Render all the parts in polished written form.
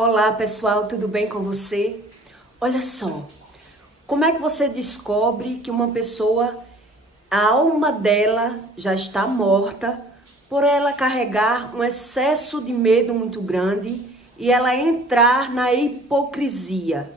Olá pessoal, tudo bem com você? Olha só, como é que você descobre que uma pessoa, a alma dela já está morta por ela carregar um excesso de medo muito grande e ela entrar na hipocrisia?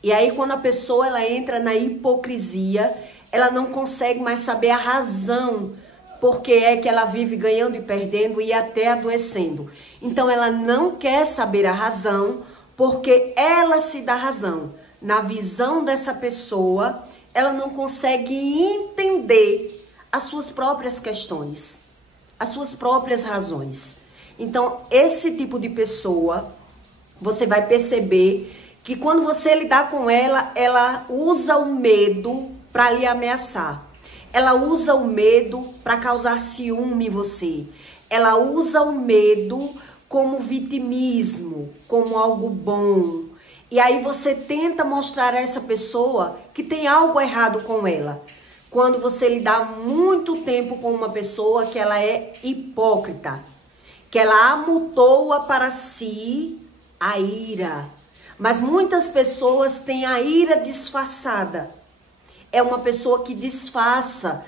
E aí quando a pessoa ela entra na hipocrisia, ela não consegue mais saber a razão porque é que ela vive ganhando e perdendo e até adoecendo. Então ela não quer saber a razão porque ela se dá razão. Na visão dessa pessoa, ela não consegue entender as suas próprias questões, as suas próprias razões. Então esse tipo de pessoa, você vai perceber que quando você lidar com ela, ela usa o medo para lhe ameaçar. Ela usa o medo para causar ciúme em você. Ela usa o medo como vitimismo, como algo bom. E aí você tenta mostrar a essa pessoa que tem algo errado com ela. Quando você lidar muito tempo com uma pessoa que ela é hipócrita, que ela amontoa para si a ira. Mas muitas pessoas têm a ira disfarçada. É uma pessoa que disfarça,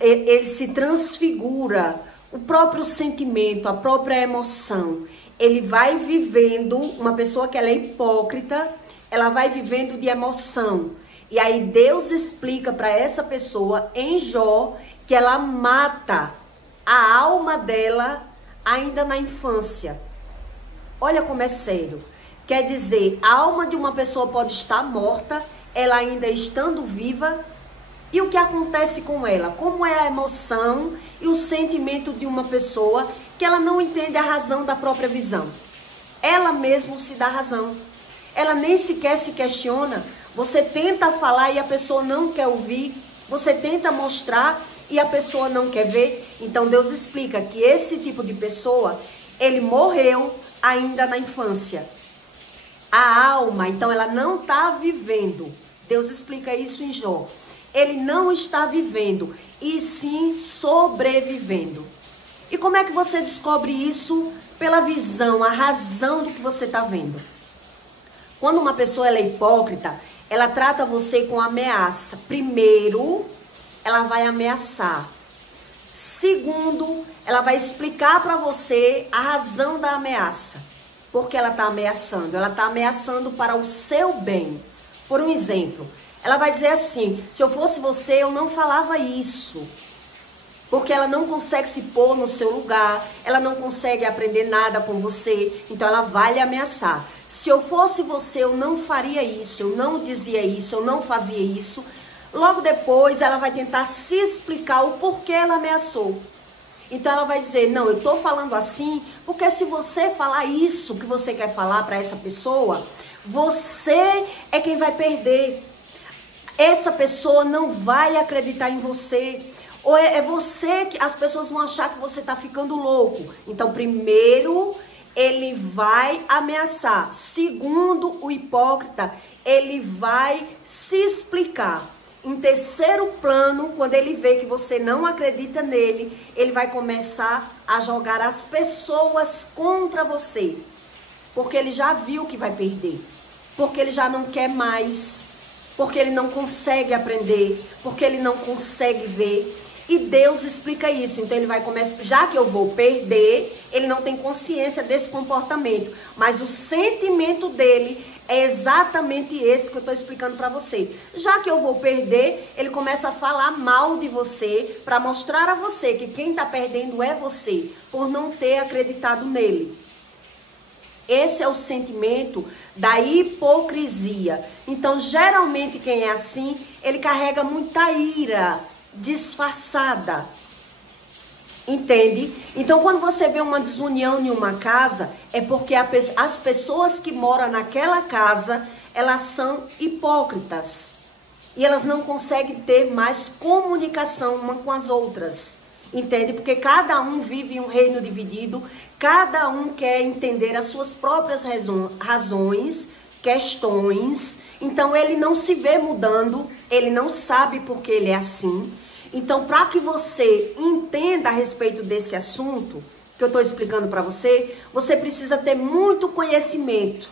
ele se transfigura, o próprio sentimento, a própria emoção. Ele vai vivendo, uma pessoa que ela é hipócrita, ela vai vivendo de emoção. E aí Deus explica para essa pessoa, em Jó, que ela mata a alma dela ainda na infância. Olha como é sério. Quer dizer, a alma de uma pessoa pode estar morta, ela ainda estando viva, e o que acontece com ela? Como é a emoção e o sentimento de uma pessoa que ela não entende a razão da própria visão? Ela mesmo se dá razão. Ela nem sequer se questiona. Você tenta falar e a pessoa não quer ouvir. Você tenta mostrar e a pessoa não quer ver. Então Deus explica que esse tipo de pessoa, ele morreu ainda na infância. A alma, então ela não está vivendo. Deus explica isso em Jó. Ele não está vivendo, e sim sobrevivendo. E como é que você descobre isso? Pela visão, a razão do que você está vendo. Quando uma pessoa ela é hipócrita, ela trata você com ameaça. Primeiro, ela vai ameaçar. Segundo, ela vai explicar para você a razão da ameaça. Porque ela está ameaçando? Ela está ameaçando para o seu bem. Por um exemplo, ela vai dizer assim, se eu fosse você, eu não falava isso. Porque ela não consegue se pôr no seu lugar, ela não consegue aprender nada com você, então ela vai lhe ameaçar. Se eu fosse você, eu não faria isso, eu não dizia isso, eu não fazia isso. Logo depois, ela vai tentar se explicar o porquê ela ameaçou. Então ela vai dizer, não, eu estou falando assim, porque se você falar isso que você quer falar para essa pessoa, você é quem vai perder. Essa pessoa não vai acreditar em você. Ou é você que as pessoas vão achar que você está ficando louco. Então primeiro ele vai ameaçar. Segundo o hipócrita, ele vai se explicar. Em terceiro plano, quando ele vê que você não acredita nele, ele vai começar a jogar as pessoas contra você. Porque ele já viu que vai perder. Porque ele já não quer mais. Porque ele não consegue aprender. Porque ele não consegue ver. E Deus explica isso. Então ele vai começar, já que eu vou perder, ele não tem consciência desse comportamento. Mas o sentimento dele é exatamente esse que eu estou explicando para você. Já que eu vou perder, ele começa a falar mal de você para mostrar a você que quem está perdendo é você, por não ter acreditado nele. Esse é o sentimento da hipocrisia. Então, geralmente quem é assim, ele carrega muita ira disfarçada. Entende? Então, quando você vê uma desunião em uma casa, é porque as pessoas que moram naquela casa, elas são hipócritas. E elas não conseguem ter mais comunicação uma com as outras. Entende? Porque cada um vive em um reino dividido, cada um quer entender as suas próprias razões, questões. Então, ele não se vê mudando, ele não sabe por que ele é assim. Então, para que você entenda a respeito desse assunto, que eu estou explicando para você, você precisa ter muito conhecimento.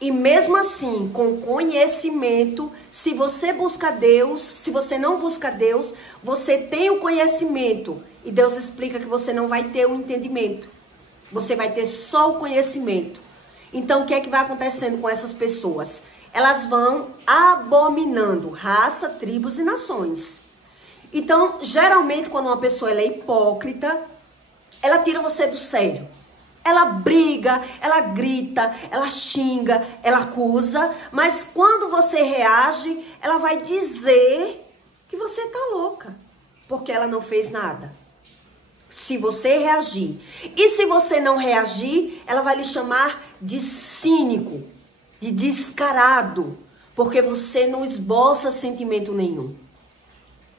E mesmo assim, com conhecimento, se você busca Deus, se você não busca Deus, você tem o conhecimento. E Deus explica que você não vai ter o entendimento. Você vai ter só o conhecimento. Então, o que é que vai acontecendo com essas pessoas? Elas vão abominando raça, tribos e nações. Então, geralmente, quando uma pessoa ela é hipócrita, ela tira você do sério. Ela briga, ela grita, ela xinga, ela acusa, mas quando você reage, ela vai dizer que você tá louca, porque ela não fez nada. Se você reagir. E se você não reagir, ela vai lhe chamar de cínico, de descarado, porque você não esboça sentimento nenhum.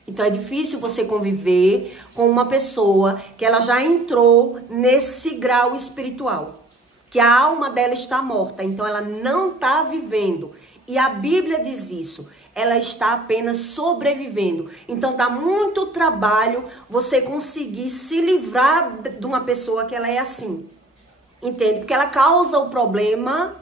Então é difícil você conviver com uma pessoa que ela já entrou nesse grau espiritual, que a alma dela está morta, então ela não está vivendo. E a Bíblia diz isso, ela está apenas sobrevivendo. Então dá muito trabalho você conseguir se livrar de uma pessoa que ela é assim. Entende? Porque ela causa o problema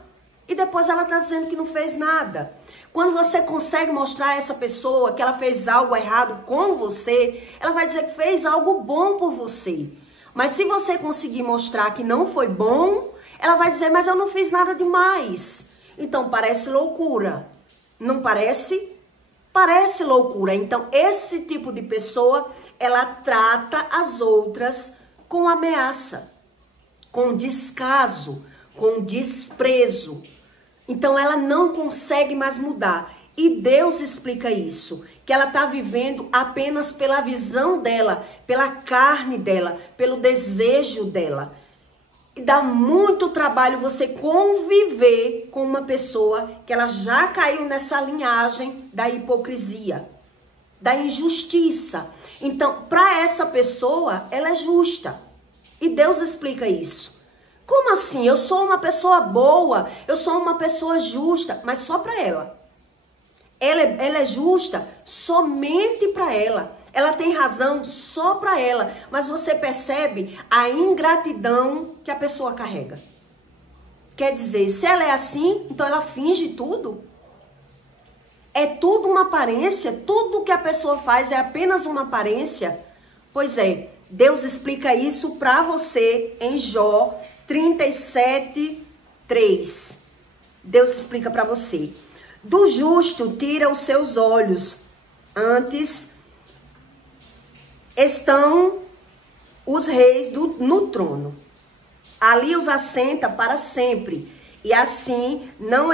e depois ela está dizendo que não fez nada. Quando você consegue mostrar a essa pessoa que ela fez algo errado com você, ela vai dizer que fez algo bom por você. Mas se você conseguir mostrar que não foi bom, ela vai dizer, mas eu não fiz nada demais. Então parece loucura. Não parece? Parece loucura. Então esse tipo de pessoa, ela trata as outras com ameaça, com descaso, com desprezo. Então ela não consegue mais mudar. E Deus explica isso, que ela está vivendo apenas pela visão dela, pela carne dela, pelo desejo dela. E dá muito trabalho você conviver com uma pessoa que ela já caiu nessa linhagem da hipocrisia, da injustiça. Então, para essa pessoa, ela é justa. E Deus explica isso. Como assim? Eu sou uma pessoa boa, eu sou uma pessoa justa, mas só para ela. Ela é justa somente para ela. Ela tem razão só para ela. Mas você percebe a ingratidão que a pessoa carrega. Quer dizer, se ela é assim, então ela finge tudo. É tudo uma aparência. Tudo que a pessoa faz é apenas uma aparência. Pois é, Deus explica isso para você em Jó 37, 3. Deus explica para você. Do justo tira os seus olhos, antes estão os reis no trono. Ali os assenta para sempre, e assim não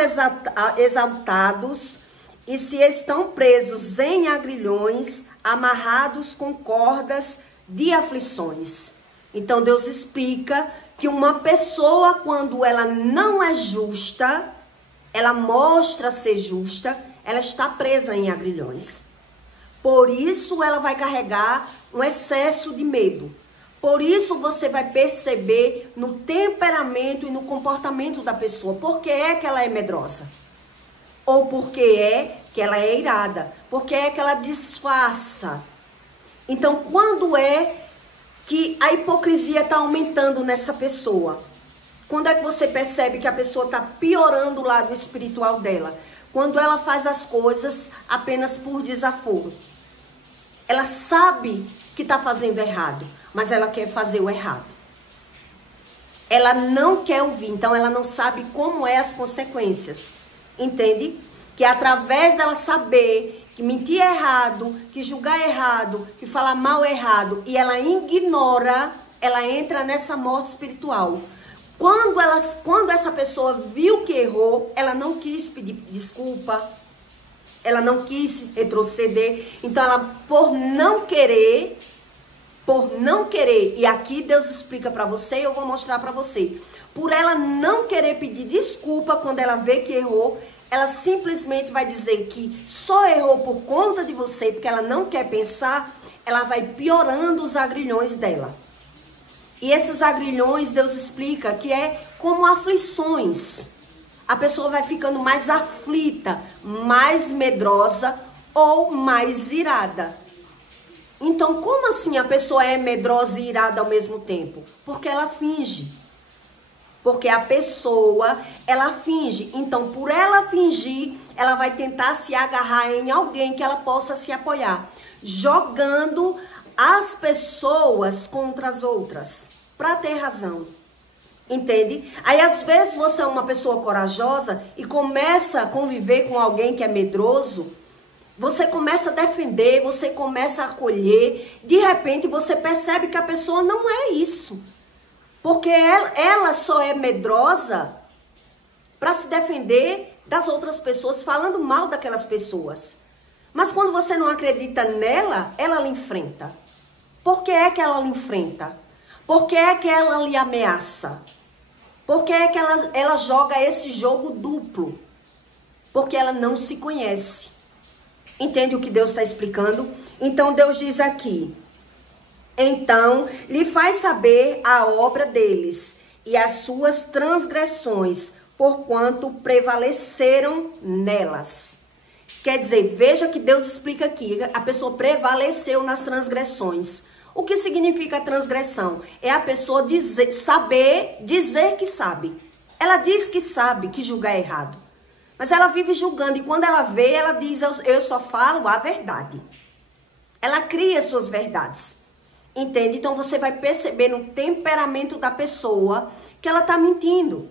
exaltados, e se estão presos em agrilhões, amarrados com cordas de aflições. Então Deus explica que uma pessoa, quando ela não é justa, ela mostra ser justa, ela está presa em agrilhões. Por isso ela vai carregar um excesso de medo. Por isso você vai perceber no temperamento e no comportamento da pessoa. Por que é que ela é medrosa? Ou por que é que ela é irada? Por que é que ela disfarça? Então, quando é que a hipocrisia está aumentando nessa pessoa? Quando é que você percebe que a pessoa está piorando o lado espiritual dela? Quando ela faz as coisas apenas por desaforo. Ela sabe que está fazendo errado, mas ela quer fazer o errado. Ela não quer ouvir, então ela não sabe como é as consequências. Entende? Que através dela saber que mentir é errado, que julgar é errado, que falar mal é errado, e ela ignora, ela entra nessa morte espiritual. Quando essa pessoa viu que errou, ela não quis pedir desculpa, ela não quis retroceder. Então ela, por não querer, e aqui Deus explica para você, eu vou mostrar para você. Por ela não querer pedir desculpa quando ela vê que errou, ela simplesmente vai dizer que só errou por conta de você, porque ela não quer pensar, ela vai piorando os agrilhões dela. E esses agrilhões, Deus explica que é como aflições. A pessoa vai ficando mais aflita, mais medrosa ou mais irada. Então, como assim a pessoa é medrosa e irada ao mesmo tempo? Porque ela finge. Porque a pessoa, ela finge. Então, por ela fingir, ela vai tentar se agarrar em alguém que ela possa se apoiar. Jogando as pessoas contra as outras. Pra ter razão. Entende? Aí, às vezes, você é uma pessoa corajosa e começa a conviver com alguém que é medroso. Você começa a defender, você começa a acolher. De repente, você percebe que a pessoa não é isso. Porque ela só é medrosa para se defender das outras pessoas, falando mal daquelas pessoas. Mas quando você não acredita nela, ela lhe enfrenta. Por que é que ela lhe enfrenta? Por que é que ela lhe ameaça? Por que é que ela joga esse jogo duplo? Porque ela não se conhece. Entende o que Deus está explicando? Então Deus diz aqui: então lhe faz saber a obra deles e as suas transgressões, porquanto prevaleceram nelas. Quer dizer, veja que Deus explica aqui, a pessoa prevaleceu nas transgressões. O que significa transgressão? É a pessoa dizer que sabe. Ela diz que sabe que julgar é errado. Mas ela vive julgando e quando ela vê, ela diz, eu só falo a verdade. Ela cria suas verdades. Entende? Então você vai perceber no temperamento da pessoa que ela está mentindo,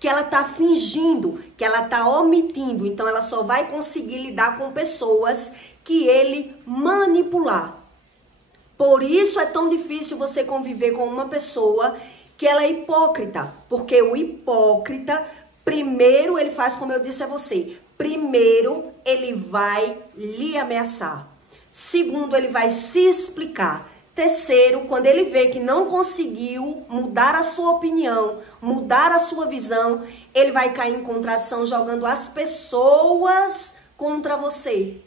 que ela está fingindo, que ela está omitindo. Então ela só vai conseguir lidar com pessoas que ele manipular. Por isso é tão difícil você conviver com uma pessoa que ela é hipócrita. Porque o hipócrita, primeiro ele faz como eu disse a você. Primeiro ele vai lhe ameaçar. Segundo, ele vai se explicar. Terceiro, quando ele vê que não conseguiu mudar a sua opinião, mudar a sua visão, ele vai cair em contradição jogando as pessoas contra você.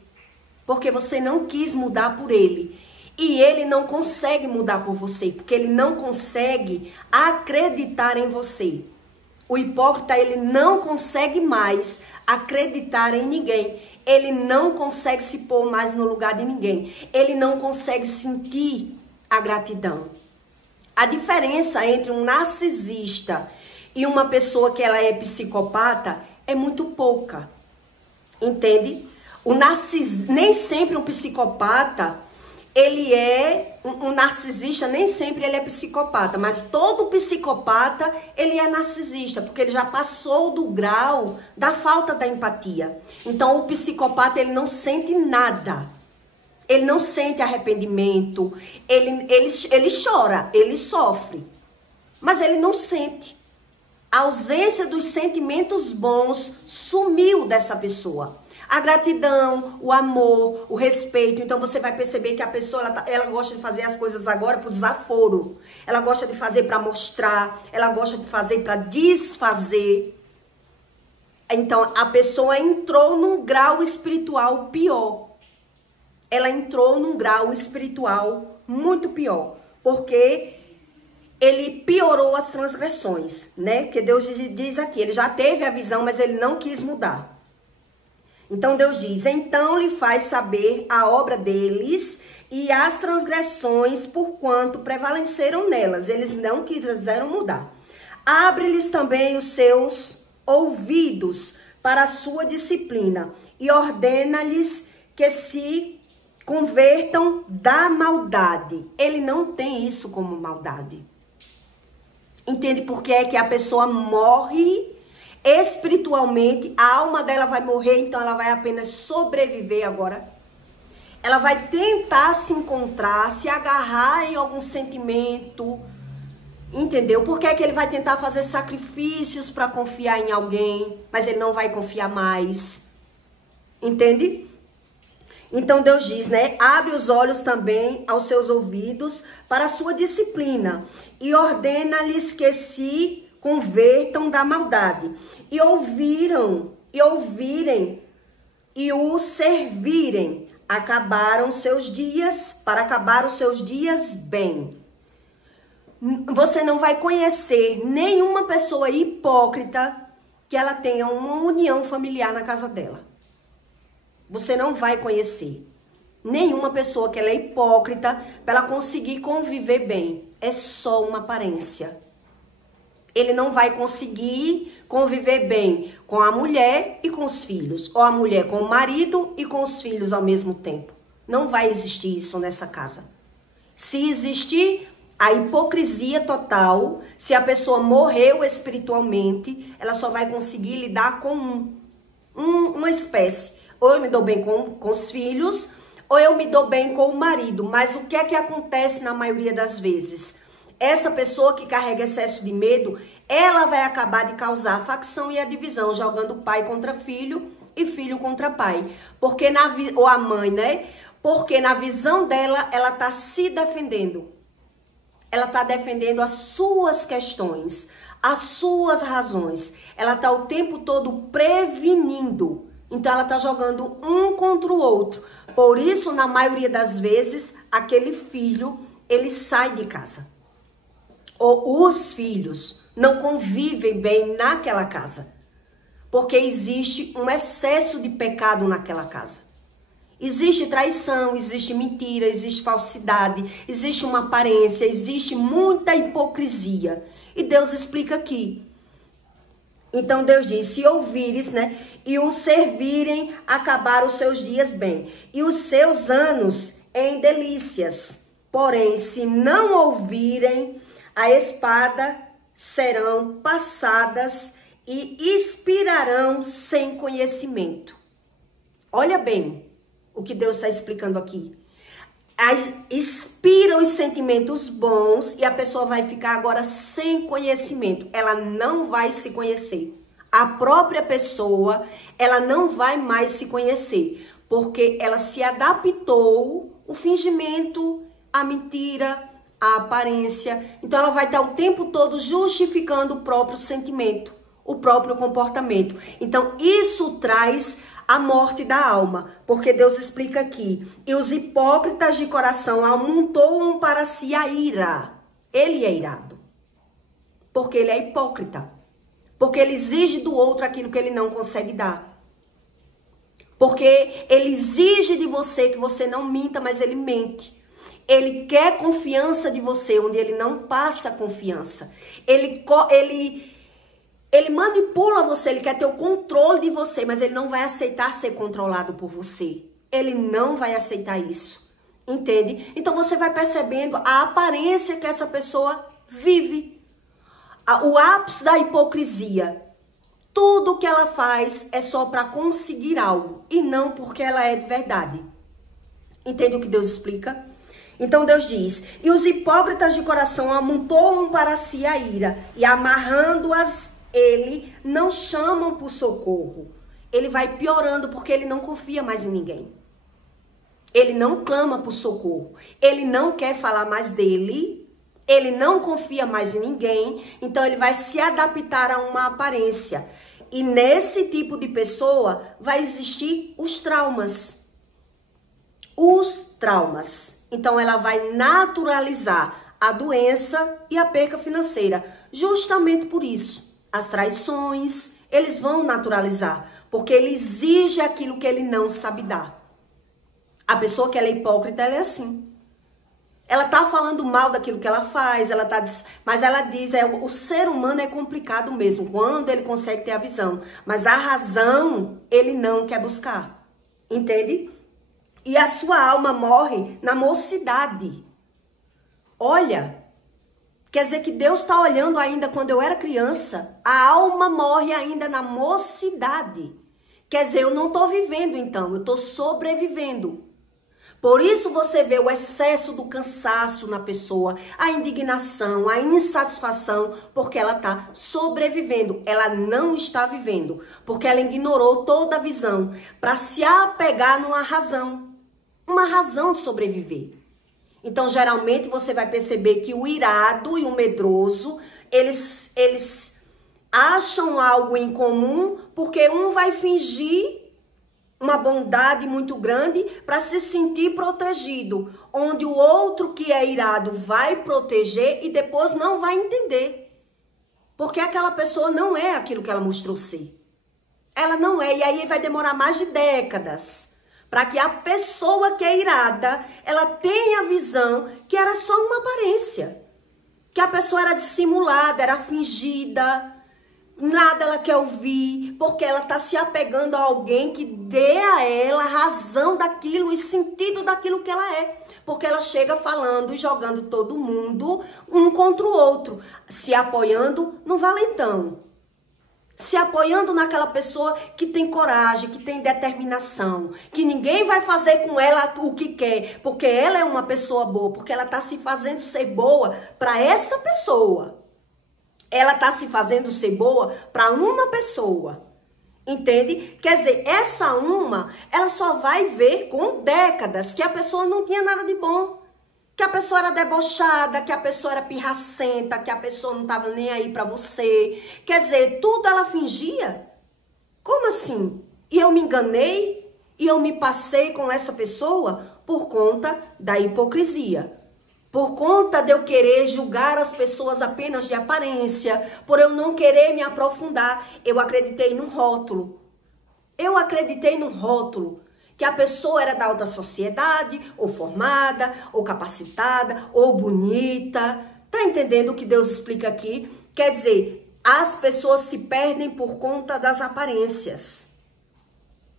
Porque você não quis mudar por ele. E ele não consegue mudar por você, porque ele não consegue acreditar em você. O hipócrita, ele não consegue mais acreditar em ninguém. Ele não consegue se pôr mais no lugar de ninguém. Ele não consegue sentir a gratidão. A diferença entre um narcisista e uma pessoa que ela é psicopata é muito pouca. Entende? Nem sempre um psicopata, ele é um narcisista, nem sempre ele é psicopata, mas todo psicopata, ele é narcisista, porque ele já passou do grau da falta da empatia. Então, o psicopata, ele não sente nada. Ele não sente arrependimento, ele chora, ele sofre, mas ele não sente. A ausência dos sentimentos bons sumiu dessa pessoa. A gratidão, o amor, o respeito. Então você vai perceber que a pessoa ela gosta de fazer as coisas agora por desaforo. Ela gosta de fazer para mostrar, ela gosta de fazer para desfazer. Então a pessoa entrou num grau espiritual pior. Ela entrou num grau espiritual muito pior. Porque ele piorou as transgressões, né? Porque Deus diz aqui, ele já teve a visão, mas ele não quis mudar. Então Deus diz, então lhe faz saber a obra deles e as transgressões, porquanto prevaleceram nelas. Eles não quiseram mudar. Abre-lhes também os seus ouvidos para a sua disciplina e ordena-lhes que se convertam da maldade. Ele não tem isso como maldade. Entende por que é que a pessoa morre espiritualmente? A alma dela vai morrer, então ela vai apenas sobreviver agora. Ela vai tentar se encontrar, se agarrar em algum sentimento. Entendeu? Por que é que ele vai tentar fazer sacrifícios para confiar em alguém, mas ele não vai confiar mais? Entende? Então Deus diz, né? Abre os olhos também aos seus ouvidos para a sua disciplina e ordena-lhes que se convertam da maldade e ouvirem e o servirem. Acabaram seus dias, para acabar os seus dias bem. Você não vai conhecer nenhuma pessoa hipócrita que ela tenha uma união familiar na casa dela. Você não vai conhecer. Nenhuma pessoa que ela é hipócrita para ela conseguir conviver bem. É só uma aparência. Ele não vai conseguir conviver bem com a mulher e com os filhos. Ou a mulher com o marido e com os filhos ao mesmo tempo. Não vai existir isso nessa casa. Se existir a hipocrisia total, se a pessoa morreu espiritualmente, ela só vai conseguir lidar com uma espécie. Ou eu me dou bem com os filhos, ou eu me dou bem com o marido. Mas o que é que acontece na maioria das vezes? Essa pessoa que carrega excesso de medo, ela vai acabar de causar a facção e a divisão, jogando pai contra filho e filho contra pai. Porque ou a mãe, né? Porque na visão dela, ela tá se defendendo. Ela tá defendendo as suas questões, as suas razões. Ela tá o tempo todo prevenindo. Então ela tá jogando um contra o outro. Por isso, na maioria das vezes, aquele filho, ele sai de casa. Ou os filhos não convivem bem naquela casa. Porque existe um excesso de pecado naquela casa. Existe traição, existe mentira, existe falsidade, existe uma aparência, existe muita hipocrisia. E Deus explica aqui. Então Deus diz, se ouvires, né, e o servirem, acabar os seus dias bem, e os seus anos em delícias. Porém, se não ouvirem, a espada serão passadas e expirarão sem conhecimento. Olha bem o que Deus está explicando aqui. Expira os sentimentos bons e a pessoa vai ficar agora sem conhecimento. Ela não vai se conhecer. A própria pessoa, ela não vai mais se conhecer. Porque ela se adaptou ao fingimento, à mentira, à aparência. Então ela vai estar o tempo todo justificando o próprio sentimento, o próprio comportamento. Então isso traz a morte da alma, porque Deus explica aqui, e os hipócritas de coração amontoam para si a ira. Ele é irado, porque ele é hipócrita, porque ele exige do outro aquilo que ele não consegue dar, porque ele exige de você que você não minta, mas ele mente. Ele quer confiança de você, onde ele não passa confiança. Ele manipula você, ele quer ter o controle de você, mas ele não vai aceitar ser controlado por você. Ele não vai aceitar isso. Entende? Então você vai percebendo a aparência que essa pessoa vive. O ápice da hipocrisia. Tudo que ela faz é só para conseguir algo e não porque ela é de verdade. Entende o que Deus explica? Então Deus diz, e os hipócritas de coração amontoam para si a ira, e amarrando-as ele não chamam por socorro. Ele vai piorando porque ele não confia mais em ninguém. Ele não clama por socorro. Ele não quer falar mais dele. Ele não confia mais em ninguém. Então ele vai se adaptar a uma aparência. E nesse tipo de pessoa vai existir os traumas. Os traumas. Então ela vai naturalizar a doença e a perca financeira. Justamente por isso. As traições, eles vão naturalizar, porque ele exige aquilo que ele não sabe dar. A pessoa que ela é hipócrita, ela é assim. Ela tá falando mal daquilo que ela faz, mas ela diz, o ser humano é complicado mesmo, quando ele consegue ter a visão. Mas a razão, ele não quer buscar. Entende? E a sua alma morre na mocidade. Olha, quer dizer que Deus está olhando ainda quando eu era criança. A alma morre ainda na mocidade. Quer dizer, eu não estou vivendo então, eu estou sobrevivendo. Por isso você vê o excesso do cansaço na pessoa, a indignação, a insatisfação, porque ela está sobrevivendo. Ela não está vivendo, porque ela ignorou toda a visão para se apegar numa razão. Uma razão de sobreviver. Então, geralmente, você vai perceber que o irado e o medroso, eles acham algo em comum, porque um vai fingir uma bondade muito grande para se sentir protegido, onde o outro que é irado vai proteger e depois não vai entender. Porque aquela pessoa não é aquilo que ela mostrou ser. Ela não é, e aí vai demorar mais de décadas Para que a pessoa que é irada, ela tenha a visão que era só uma aparência. Que a pessoa era dissimulada, era fingida, nada ela quer ouvir, porque ela está se apegando a alguém que dê a ela razão daquilo e sentido daquilo que ela é. Porque ela chega falando e jogando todo mundo um contra o outro, se apoiando no valentão. Se apoiando naquela pessoa que tem coragem, que tem determinação, que ninguém vai fazer com ela o que quer, porque ela é uma pessoa boa, porque ela está se fazendo ser boa para essa pessoa. Ela está se fazendo ser boa para uma pessoa. Entende? Quer dizer, essa uma, ela só vai ver com décadas que a pessoa não tinha nada de bom. Que a pessoa era debochada, que a pessoa era pirracenta, que a pessoa não estava nem aí para você. Quer dizer, tudo ela fingia. Como assim? E eu me enganei? E eu me passei com essa pessoa por conta da hipocrisia. Por conta de eu querer julgar as pessoas apenas de aparência. Por eu não querer me aprofundar. Eu acreditei num rótulo. Eu acreditei num rótulo. Que a pessoa era da alta sociedade, ou formada, ou capacitada, ou bonita. Tá entendendo o que Deus explica aqui? Quer dizer, as pessoas se perdem por conta das aparências.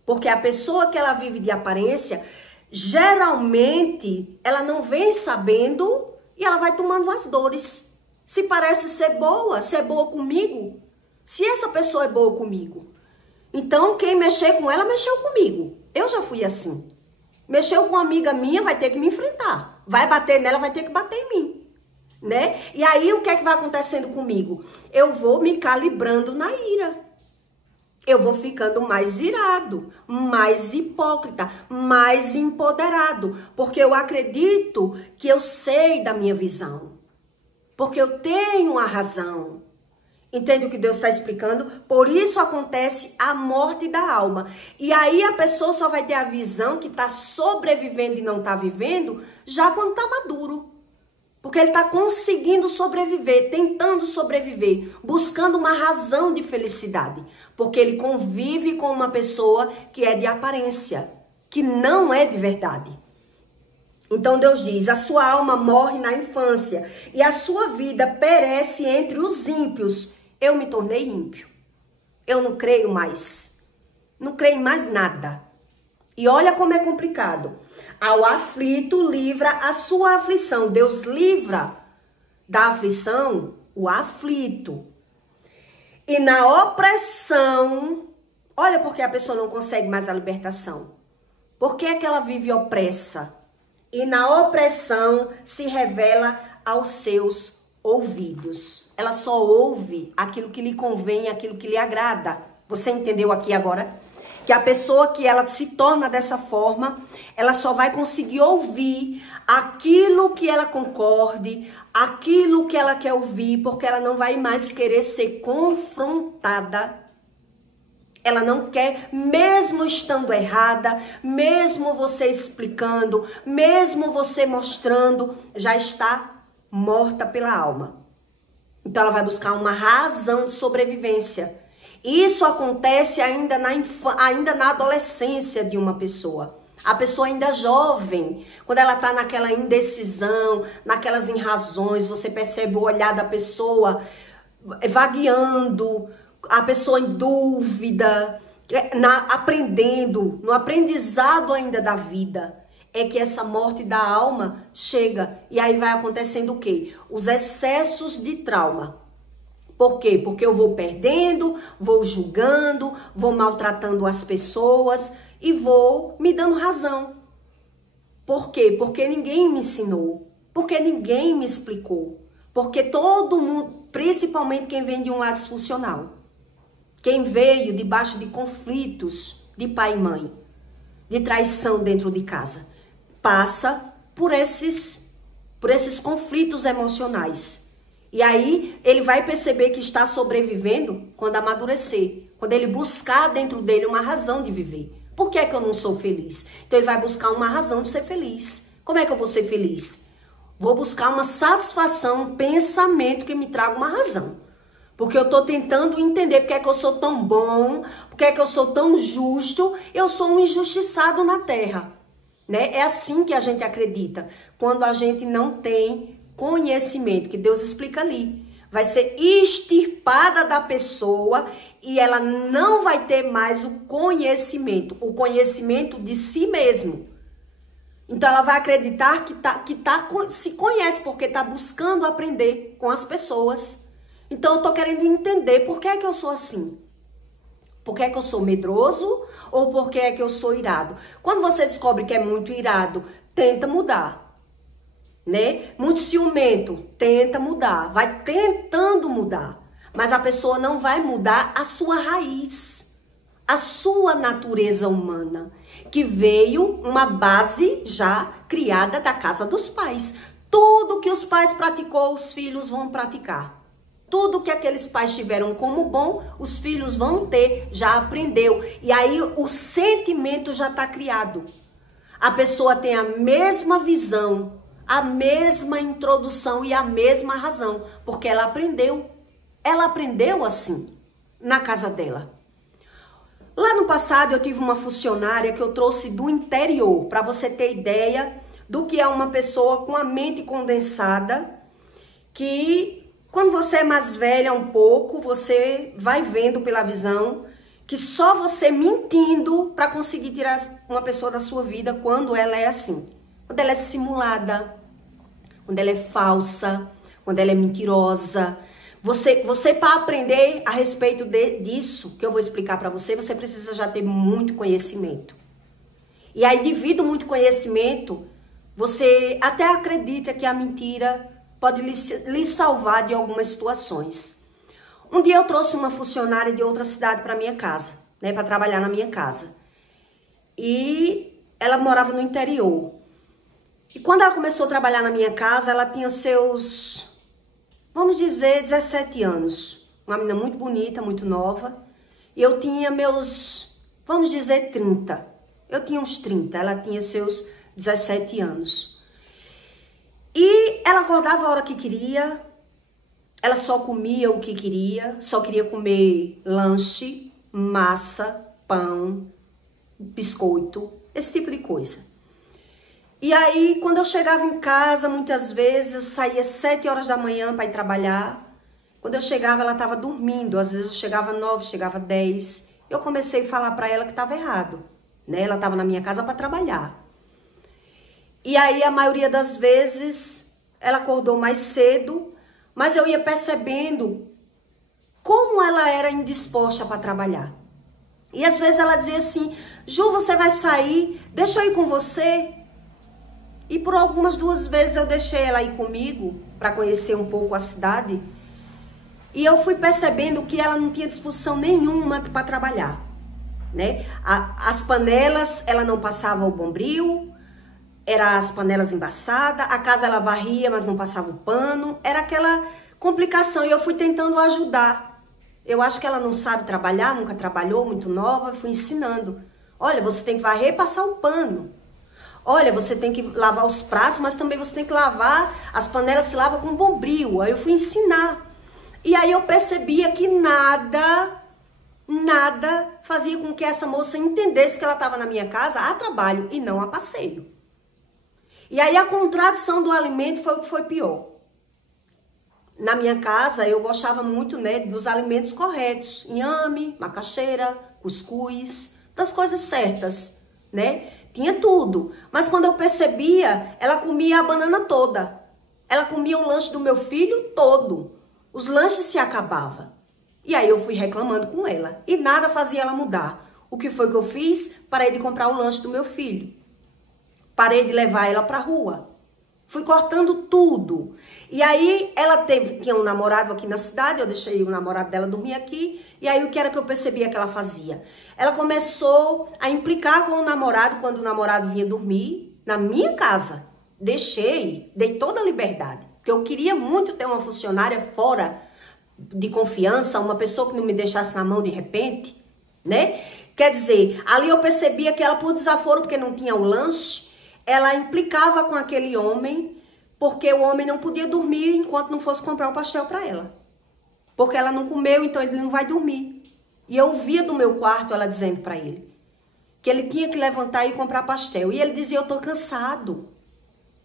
Porque a pessoa que ela vive de aparência, geralmente, ela não vem sabendo e ela vai tomando as dores. Se parece ser boa comigo. Se essa pessoa é boa comigo, então quem mexer com ela, mexeu comigo. Eu já fui assim. Mexeu com uma amiga minha, vai ter que me enfrentar. Vai bater nela, vai ter que bater em mim. Né? E aí, o que é que vai acontecendo comigo? Eu vou me calibrando na ira. Eu vou ficando mais irado, mais hipócrita, mais empoderado. Porque eu acredito que eu sei da minha visão. Porque eu tenho a razão. Entende o que Deus está explicando? Por isso acontece a morte da alma. E aí a pessoa só vai ter a visão que está sobrevivendo e não está vivendo já quando está maduro. Porque ele está conseguindo sobreviver, tentando sobreviver, buscando uma razão de felicidade. Porque ele convive com uma pessoa que é de aparência, que não é de verdade. Então Deus diz, a sua alma morre na infância e a sua vida perece entre os ímpios. Eu me tornei ímpio. Eu não creio mais. Não creio em mais nada. E olha como é complicado. Ao aflito livra a sua aflição. Deus livra da aflição o aflito. E na opressão, olha porque a pessoa não consegue mais a libertação. Por que é que ela vive opressa? E na opressão se revela aos seus ouvidos. Ela só ouve aquilo que lhe convém, aquilo que lhe agrada. Você entendeu aqui agora? Que a pessoa que ela se torna dessa forma, ela só vai conseguir ouvir aquilo que ela concorde, aquilo que ela quer ouvir, porque ela não vai mais querer ser confrontada. Ela não quer, mesmo estando errada, mesmo você explicando, mesmo você mostrando, já está morta pela alma. Então ela vai buscar uma razão de sobrevivência. Isso acontece ainda na adolescência de uma pessoa. A pessoa ainda jovem, quando ela está naquela indecisão, naquelas enrazões, você percebe o olhar da pessoa vagueando, a pessoa em dúvida, aprendendo, no aprendizado ainda da vida. É que essa morte da alma chega e aí vai acontecendo o quê? Os excessos de trauma. Por quê? Porque eu vou perdendo, vou julgando, vou maltratando as pessoas e vou me dando razão. Por quê? Porque ninguém me ensinou, porque ninguém me explicou, porque todo mundo, principalmente quem vem de um lar disfuncional, quem veio debaixo de conflitos de pai e mãe, de traição dentro de casa, passa por esses conflitos emocionais. E aí ele vai perceber que está sobrevivendo quando amadurecer, quando ele buscar dentro dele uma razão de viver. Por que é que eu não sou feliz? Então ele vai buscar uma razão de ser feliz. Como é que eu vou ser feliz? Vou buscar uma satisfação, um pensamento que me traga uma razão. Porque eu tô tentando entender porque é que eu sou tão bom, porque é que eu sou tão justo, eu sou um injustiçado na terra, né? É assim que a gente acredita, quando a gente não tem conhecimento, que Deus explica ali. Vai ser extirpada da pessoa e ela não vai ter mais o conhecimento de si mesmo. Então ela vai acreditar se conhece, porque está buscando aprender com as pessoas. Então eu tô querendo entender por que é que eu sou assim. Por que é que eu sou medroso ou por que é que eu sou irado? Quando você descobre que é muito irado, tenta mudar, né? Muito ciumento, tenta mudar, vai tentando mudar. Mas a pessoa não vai mudar a sua raiz, a sua natureza humana, que veio uma base já criada da casa dos pais. Tudo que os pais praticou, os filhos vão praticar. Tudo que aqueles pais tiveram como bom, os filhos vão ter, já aprendeu. E aí o sentimento já está criado. A pessoa tem a mesma visão, a mesma introdução e a mesma razão, porque ela aprendeu. Ela aprendeu assim, na casa dela. Lá no passado eu tive uma funcionária que eu trouxe do interior, para você ter ideia do que é uma pessoa com a mente condensada, que quando você é mais velha um pouco, você vai vendo pela visão que só você mentindo para conseguir tirar uma pessoa da sua vida quando ela é assim. Quando ela é dissimulada, quando ela é falsa, quando ela é mentirosa. Você para aprender a respeito disso, que eu vou explicar para você, você precisa já ter muito conhecimento. E aí, devido muito conhecimento, você até acredita que a mentira pode lhe salvar de algumas situações. Um dia eu trouxe uma funcionária de outra cidade para minha casa, né, para trabalhar na minha casa. E ela morava no interior. E quando ela começou a trabalhar na minha casa, ela tinha seus, vamos dizer, 17 anos. Uma menina muito bonita, muito nova. E eu tinha meus, vamos dizer, 30. Eu tinha uns 30, ela tinha seus 17 anos. E ela acordava a hora que queria, ela só comia o que queria, só queria comer lanche, massa, pão, biscoito, esse tipo de coisa. E aí, quando eu chegava em casa, muitas vezes eu saía 7 horas da manhã para ir trabalhar. Quando eu chegava, ela estava dormindo, às vezes eu chegava 9, chegava 10. Eu comecei a falar para ela que estava errado, né? Ela estava na minha casa para trabalhar. E aí, a maioria das vezes, ela acordou mais cedo, mas eu ia percebendo como ela era indisposta para trabalhar. E às vezes ela dizia assim, Ju, você vai sair, deixa eu ir com você. E por algumas 2 vezes eu deixei ela ir comigo, para conhecer um pouco a cidade. E eu fui percebendo que ela não tinha disposição nenhuma para trabalhar, né? As panelas, ela não passava o bombril, eram as panelas embaçadas, a casa ela varria, mas não passava o pano, era aquela complicação. E eu fui tentando ajudar. Eu acho que ela não sabe trabalhar, nunca trabalhou, muito nova, fui ensinando. Olha, você tem que varrer e passar o pano. Olha, você tem que lavar os pratos, mas também você tem que lavar, as panelas se lavam com bombril. Aí eu fui ensinar. E aí eu percebia que nada fazia com que essa moça entendesse que ela estava na minha casa a trabalho e não a passeio. E aí a contradição do alimento foi o que foi pior. Na minha casa eu gostava muito, né, dos alimentos corretos. Inhame, macaxeira, cuscuz, das coisas certas, né? Tinha tudo. Mas quando eu percebia, ela comia a banana toda. Ela comia o lanche do meu filho todo. Os lanches se acabavam. E aí eu fui reclamando com ela. E nada fazia ela mudar. O que foi que eu fiz? Parei de comprar o lanche do meu filho. Parei de levar ela pra rua. Fui cortando tudo. E aí ela tinha um namorado aqui na cidade, eu deixei o namorado dela dormir aqui. E aí o que era que eu percebia que ela fazia? Ela começou a implicar com o namorado quando o namorado vinha dormir na minha casa. Dei toda a liberdade. Porque eu queria muito ter uma funcionária fora de confiança, uma pessoa que não me deixasse na mão de repente, né? Quer dizer, ali eu percebia que ela, por desaforo, porque não tinha o lanche, ela implicava com aquele homem, porque o homem não podia dormir enquanto não fosse comprar o pastel para ela. porque ela não comeu, então ele não vai dormir. E eu via do meu quarto ela dizendo para ele que ele tinha que levantar e comprar pastel. E ele dizia, eu tô cansado,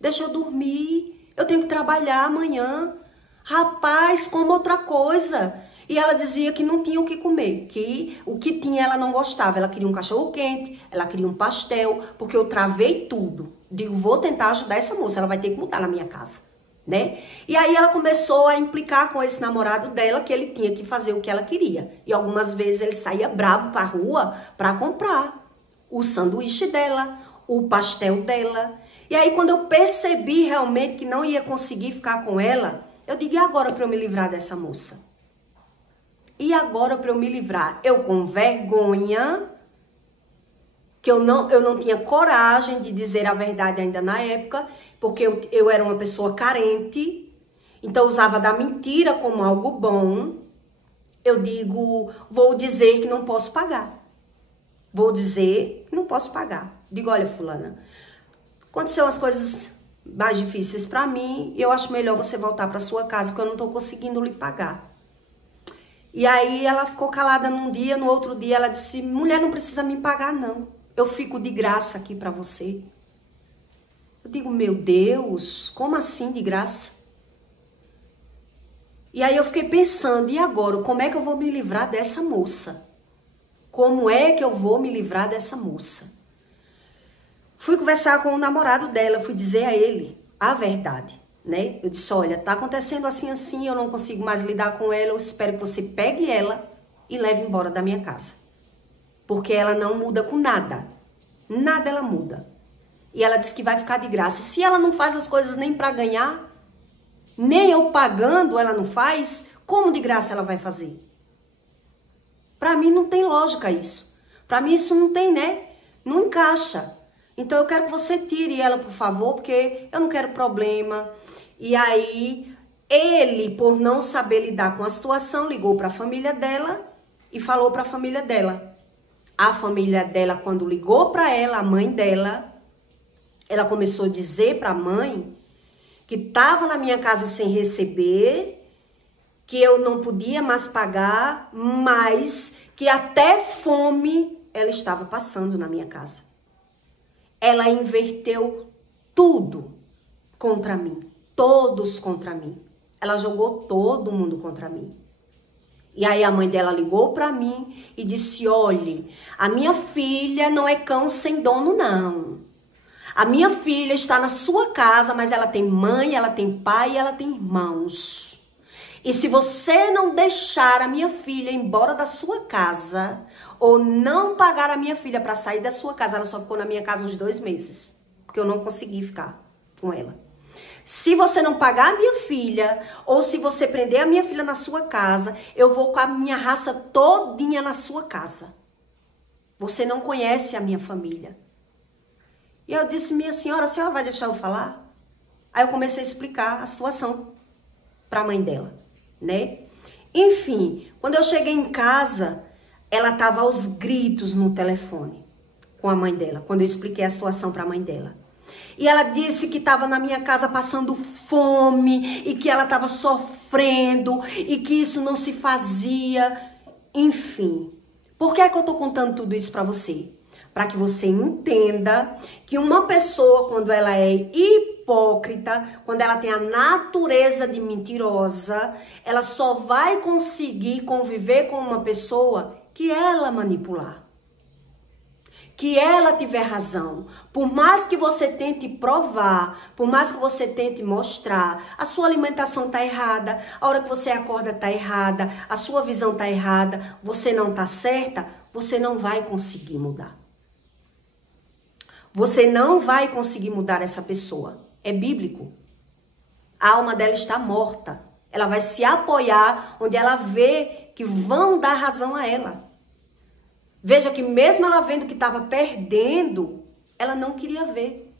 deixa eu dormir, eu tenho que trabalhar amanhã. Rapaz, como outra coisa. E ela dizia que não tinha o que comer, que o que tinha ela não gostava. Ela queria um cachorro quente, ela queria um pastel, porque eu travei tudo. Digo, vou tentar ajudar essa moça, ela vai ter que mudar na minha casa, né? E aí ela começou a implicar com esse namorado dela que ele tinha que fazer o que ela queria. E algumas vezes ele saía brabo pra rua pra comprar o sanduíche dela, o pastel dela. E aí quando eu percebi realmente que não ia conseguir ficar com ela, eu digo, e agora para eu me livrar dessa moça? E agora para eu me livrar? Eu com vergonha, que eu não tinha coragem de dizer a verdade ainda na época, porque eu era uma pessoa carente, então usava da mentira como algo bom. Eu digo, vou dizer que não posso pagar. Vou dizer que não posso pagar. Digo, olha fulana, aconteceu umas coisas mais difíceis para mim, eu acho melhor você voltar para sua casa, porque eu não tô conseguindo lhe pagar. E aí ela ficou calada num dia, no outro dia ela disse, mulher, não precisa me pagar não, eu fico de graça aqui para você. Eu digo, meu Deus, como assim de graça? E aí eu fiquei pensando, e agora, como é que eu vou me livrar dessa moça? Como é que eu vou me livrar dessa moça? Fui conversar com o namorado dela, fui dizer a ele a verdade, né? Eu disse, olha, tá acontecendo assim, assim, eu não consigo mais lidar com ela, eu espero que você pegue ela e leve embora da minha casa. Porque ela não muda com nada. Nada ela muda. E ela disse que vai ficar de graça. Se ela não faz as coisas nem para ganhar, nem eu pagando ela não faz, como de graça ela vai fazer? Para mim não tem lógica isso. Para mim isso não tem, né? Não encaixa. Então eu quero que você tire ela, por favor, porque eu não quero problema. E aí ele, por não saber lidar com a situação, ligou para a família dela e falou para a família dela. A família dela, quando ligou para ela, a mãe dela, ela começou a dizer para a mãe que estava na minha casa sem receber, que eu não podia mais pagar, mas que até fome ela estava passando na minha casa. Ela inverteu tudo contra mim, todos contra mim. Ela jogou todo mundo contra mim. E aí a mãe dela ligou para mim e disse, olhe, a minha filha não é cão sem dono não. A minha filha está na sua casa, mas ela tem mãe, ela tem pai e ela tem irmãos. E se você não deixar a minha filha embora da sua casa, ou não pagar a minha filha para sair da sua casa, ela só ficou na minha casa uns 2 meses, porque eu não consegui ficar com ela. Se você não pagar a minha filha, ou se você prender a minha filha na sua casa, eu vou com a minha raça todinha na sua casa. Você não conhece a minha família. E eu disse, minha senhora, a senhora vai deixar eu falar? Aí eu comecei a explicar a situação para a mãe dela, né? Enfim, quando eu cheguei em casa, ela estava aos gritos no telefone com a mãe dela, quando eu expliquei a situação para a mãe dela. E ela disse que estava na minha casa passando fome e que ela estava sofrendo e que isso não se fazia. Enfim, por que é que eu estou contando tudo isso para você? Para que você entenda que uma pessoa, quando ela é hipócrita, quando ela tem a natureza de mentirosa, ela só vai conseguir conviver com uma pessoa que ela manipular. Que ela tiver razão. Por mais que você tente provar, por mais que você tente mostrar, a sua alimentação tá errada, a hora que você acorda tá errada, a sua visão tá errada, você não tá certa, você não vai conseguir mudar. Você não vai conseguir mudar essa pessoa. É bíblico. A alma dela está morta. Ela vai se apoiar onde ela vê que vão dar razão a ela. Veja que mesmo ela vendo que estava perdendo, ela não queria ver.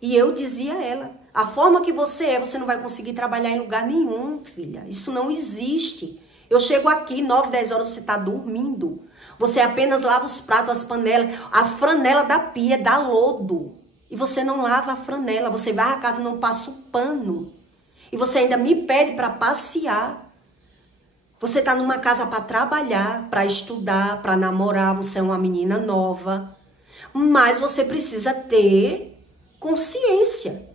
E eu dizia a ela, a forma que você é, você não vai conseguir trabalhar em lugar nenhum, filha. Isso não existe. Eu chego aqui, 9, 10 horas, você está dormindo. Você apenas lava os pratos, as panelas, a franela da pia dá lodo. E você não lava a franela, você vai à casa e não passa o pano. E você ainda me pede para passear. Você está numa casa para trabalhar, para estudar, para namorar, você é uma menina nova. Mas você precisa ter consciência.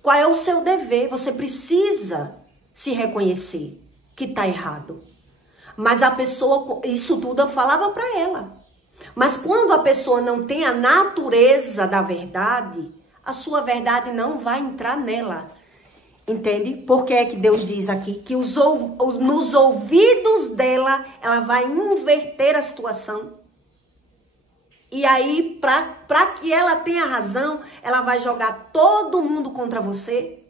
Qual é o seu dever? Você precisa se reconhecer que está errado. Mas a pessoa, isso tudo eu falava para ela. Mas quando a pessoa não tem a natureza da verdade, a sua verdade não vai entrar nela. Entende? Porque é que Deus diz aqui que nos ouvidos dela, ela vai inverter a situação. E aí, para que ela tenha razão, ela vai jogar todo mundo contra você.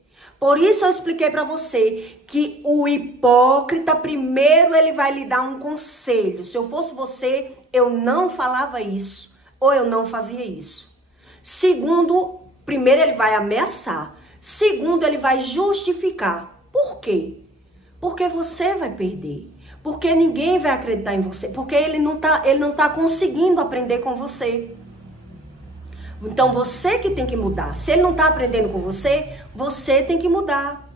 Por isso eu expliquei para você que o hipócrita, primeiro ele vai lhe dar um conselho. Se eu fosse você, eu não falava isso, ou eu não fazia isso. Segundo, primeiro ele vai ameaçar. Segundo, ele vai justificar. Por quê? Porque você vai perder. Porque ninguém vai acreditar em você. Porque ele não tá conseguindo aprender com você. Então, você que tem que mudar. Se ele não tá aprendendo com você, você tem que mudar.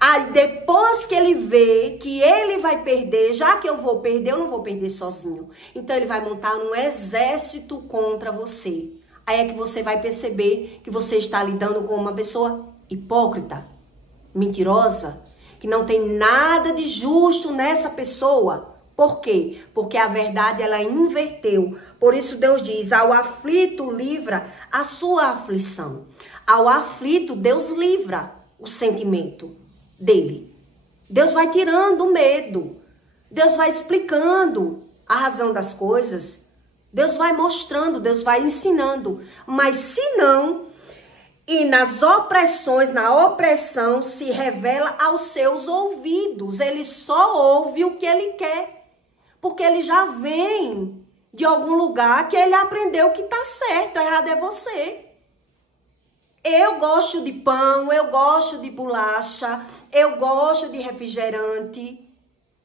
Aí, depois que ele vê que ele vai perder, já que eu vou perder, eu não vou perder sozinho. Então, ele vai montar um exército contra você. Aí é que você vai perceber que você está lidando com uma pessoa hipócrita, mentirosa, que não tem nada de justo nessa pessoa. Por quê? Porque a verdade ela inverteu. Por isso Deus diz, ao aflito livra a sua aflição. Ao aflito Deus livra o sentimento dele. Deus vai tirando o medo. Deus vai explicando a razão das coisas. Deus vai mostrando, Deus vai ensinando. Mas se não, e nas opressões, na opressão, se revela aos seus ouvidos. Ele só ouve o que ele quer. Porque ele já vem de algum lugar que ele aprendeu que tá certo, errado é você. Eu gosto de pão, eu gosto de bolacha, eu gosto de refrigerante.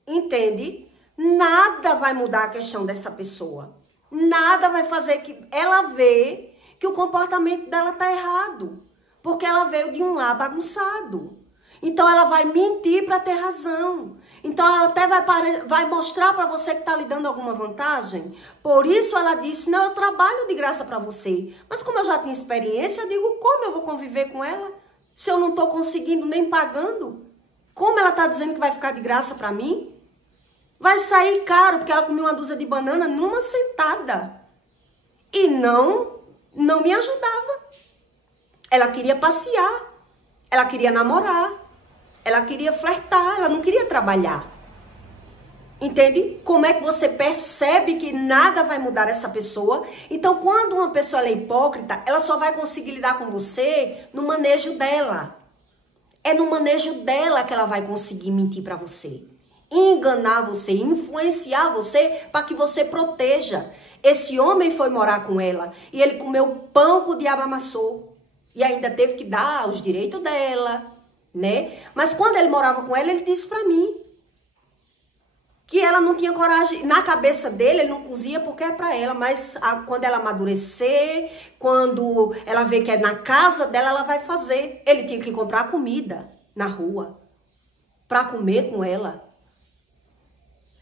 Entende? Nada vai mudar a questão dessa pessoa. Nada vai fazer que ela vê que o comportamento dela tá errado. Porque ela veio de um lar bagunçado. Então ela vai mentir para ter razão. Então ela até vai mostrar para você que está lhe dando alguma vantagem. Por isso ela disse, não, eu trabalho de graça para você. Mas como eu já tinha experiência, eu digo, como eu vou conviver com ela? Se eu não estou conseguindo nem pagando? Como ela está dizendo que vai ficar de graça para mim? Vai sair caro, porque ela comeu uma dúzia de banana numa sentada. E não me ajudava. Ela queria passear. Ela queria namorar. Ela queria flertar, ela não queria trabalhar. Entende? Como é que você percebe que nada vai mudar essa pessoa? Então, quando uma pessoa é hipócrita, ela só vai conseguir lidar com você no manejo dela. É no manejo dela que ela vai conseguir mentir para você. Enganar você, influenciar você para que você proteja. Esse homem foi morar com ela e ele comeu o pão que o diabo amassou. E ainda teve que dar os direitos dela. Né? Mas quando ele morava com ela, ele disse pra mim que ela não tinha coragem, na cabeça dele, ele não cozia porque é pra ela, mas quando ela amadurecer, quando ela vê que é na casa dela, ela vai fazer. Ele tinha que comprar comida na rua pra comer com ela.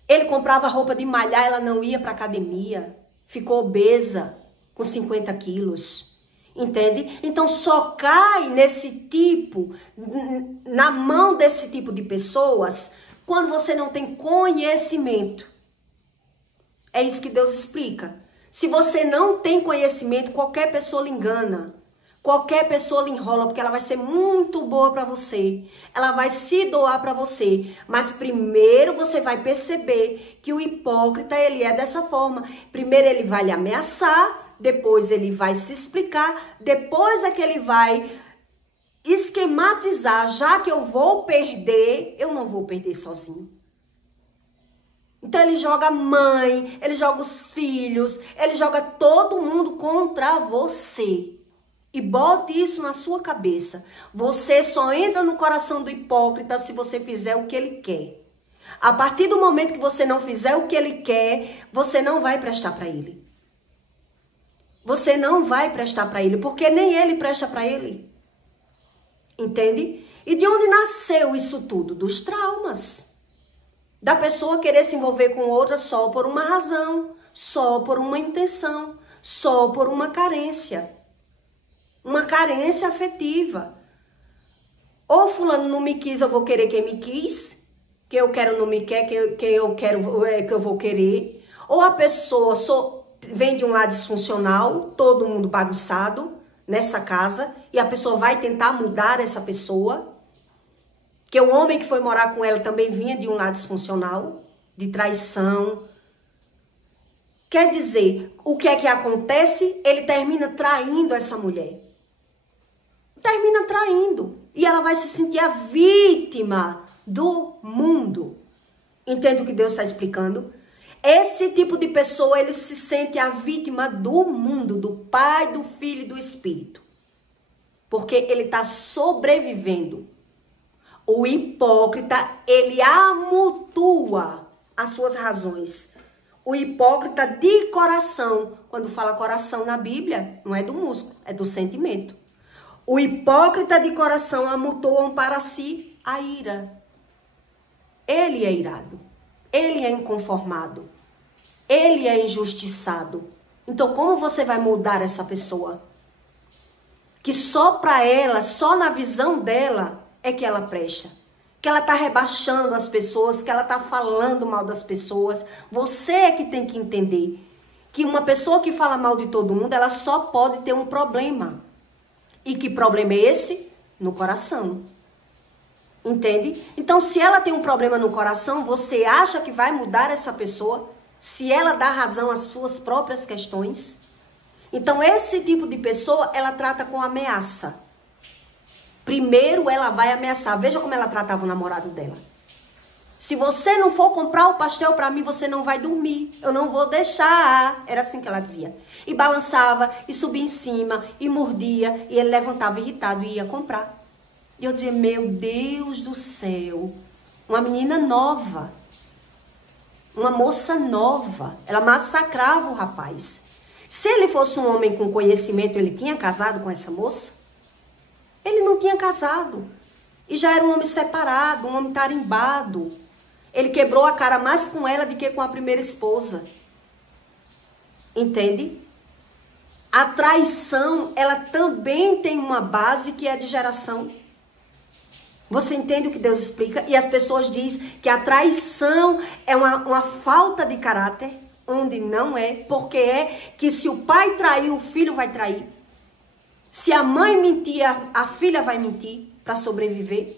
Ele comprava roupa de malhar, ela não ia pra academia, ficou obesa com 50 quilos. Entende? Então só cai nesse tipo, na mão desse tipo de pessoas, quando você não tem conhecimento. É isso que Deus explica. Se você não tem conhecimento, qualquer pessoa lhe engana. Qualquer pessoa lhe enrola, porque ela vai ser muito boa para você. Ela vai se doar para você. Mas primeiro você vai perceber que o hipócrita, ele é dessa forma. Primeiro ele vai lhe ameaçar. Depois ele vai se explicar, depois é que ele vai esquematizar, já que eu vou perder, eu não vou perder sozinho. Então ele joga a mãe, ele joga os filhos, ele joga todo mundo contra você. E bote isso na sua cabeça. Você só entra no coração do hipócrita se você fizer o que ele quer. A partir do momento que você não fizer o que ele quer, você não vai prestar para ele. Você não vai prestar para ele, porque nem ele presta para ele. Entende? E de onde nasceu isso tudo? Dos traumas. Da pessoa querer se envolver com outra só por uma razão, só por uma intenção, só por uma carência afetiva. Ou fulano não me quis, eu vou querer quem me quis, quem eu quero não me quer, quem eu quero é que eu vou querer. Ou a pessoa vem de um lado disfuncional, todo mundo bagunçado nessa casa, e a pessoa vai tentar mudar essa pessoa, que o homem que foi morar com ela também vinha de um lado disfuncional, de traição. Quer dizer, o que é que acontece? Ele termina traindo essa mulher. Termina traindo. E ela vai se sentir a vítima do mundo. Entende o que Deus está explicando? Esse tipo de pessoa, ele se sente a vítima do mundo, do Pai, do Filho e do Espírito. Porque ele está sobrevivendo. O hipócrita, ele amutua as suas razões. O hipócrita de coração, quando fala coração na Bíblia, não é do músculo, é do sentimento. O hipócrita de coração amutoam para si a ira. Ele é irado. Ele é inconformado. Ele é injustiçado. Então, como você vai mudar essa pessoa? Que só para ela, só na visão dela, é que ela presta. Que ela está rebaixando as pessoas, que ela está falando mal das pessoas. Você é que tem que entender que uma pessoa que fala mal de todo mundo, ela só pode ter um problema. E que problema é esse? No coração. Entende? Então, se ela tem um problema no coração, você acha que vai mudar essa pessoa se ela dá razão às suas próprias questões? Então, esse tipo de pessoa, ela trata com ameaça. Primeiro, ela vai ameaçar. Veja como ela tratava o namorado dela. Se você não for comprar o pastel para mim, você não vai dormir. Eu não vou deixar. Era assim que ela dizia. E balançava, e subia em cima, e mordia, e ele levantava irritado e ia comprar. E eu dizia, meu Deus do céu, uma menina nova, uma moça nova, ela massacrava o rapaz. Se ele fosse um homem com conhecimento, ele tinha casado com essa moça? Ele não tinha casado. E já era um homem separado, um homem tarimbado. Ele quebrou a cara mais com ela do que com a primeira esposa. Entende? A traição, ela também tem uma base que é de geração. Você entende o que Deus explica? E as pessoas dizem que a traição é uma falta de caráter, onde não é, porque é que se o pai trair, o filho vai trair. Se a mãe mentir, a filha vai mentir para sobreviver.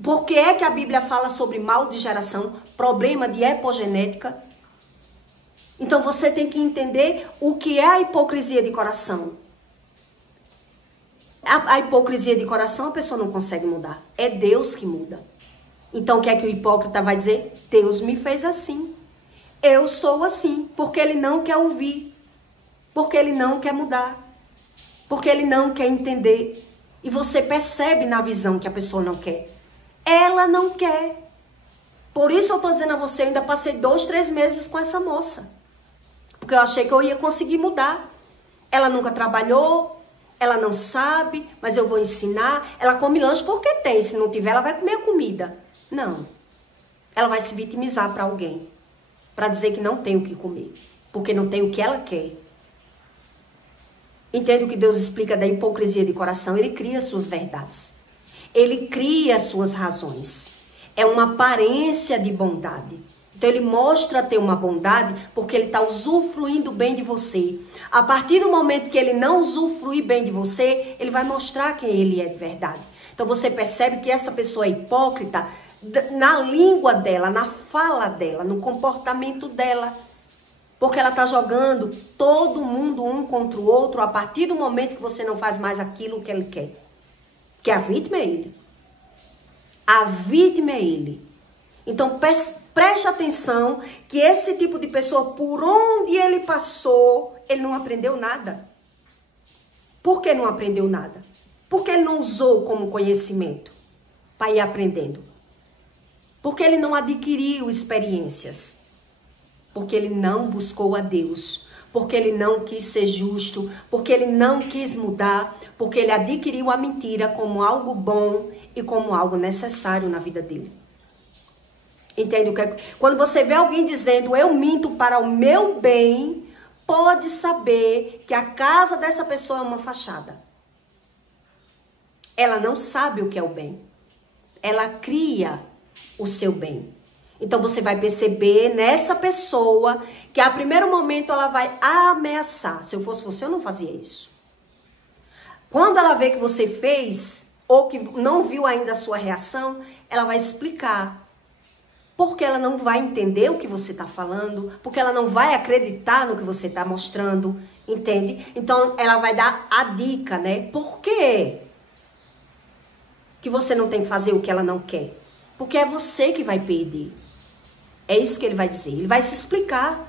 Por que é que a Bíblia fala sobre mal de geração, problema de epigenética? Então você tem que entender o que é a hipocrisia de coração. A hipocrisia de coração a pessoa não consegue mudar. É Deus que muda. Então o que é que o hipócrita vai dizer? Deus me fez assim. Eu sou assim. Porque ele não quer ouvir. Porque ele não quer mudar. Porque ele não quer entender. E você percebe na visão que a pessoa não quer. Ela não quer. Por isso eu estou dizendo a você, eu ainda passei 2, 3 meses com essa moça. Porque eu achei que eu ia conseguir mudar. Ela nunca trabalhou. Ela não sabe, mas eu vou ensinar. Ela come lanche porque tem. Se não tiver, ela vai comer a comida. Não. Ela vai se vitimizar para alguém. Para dizer que não tem o que comer. Porque não tem o que ela quer. Entende o que Deus explica da hipocrisia de coração? Ele cria suas verdades. Ele cria suas razões. É uma aparência de bondade. Então ele mostra ter uma bondade porque ele está usufruindo bem de você. A partir do momento que ele não usufruir bem de você, ele vai mostrar quem ele é de verdade. Então você percebe que essa pessoa é hipócrita na língua dela, na fala dela, no comportamento dela. Porque ela está jogando todo mundo um contra o outro a partir do momento que você não faz mais aquilo que ele quer. Que a vítima é ele. A vítima é ele. Então preste atenção que esse tipo de pessoa, por onde ele passou, ele não aprendeu nada. Por que não aprendeu nada? Porque ele não usou como conhecimento para ir aprendendo. Porque ele não adquiriu experiências. Porque ele não buscou a Deus. Porque ele não quis ser justo. Porque ele não quis mudar. Porque ele adquiriu a mentira como algo bom e como algo necessário na vida dele. Entende o que é? Quando você vê alguém dizendo, eu minto para o meu bem, pode saber que a casa dessa pessoa é uma fachada. Ela não sabe o que é o bem. Ela cria o seu bem. Então você vai perceber nessa pessoa que a primeiro momento ela vai ameaçar. Se eu fosse você, eu não fazia isso. Quando ela vê que você fez, ou que não viu ainda a sua reação, ela vai explicar. Porque ela não vai entender o que você está falando, porque ela não vai acreditar no que você está mostrando, entende? Então ela vai dar a dica, né? Por quê que você não tem que fazer o que ela não quer? Porque é você que vai perder. É isso que ele vai dizer. Ele vai se explicar.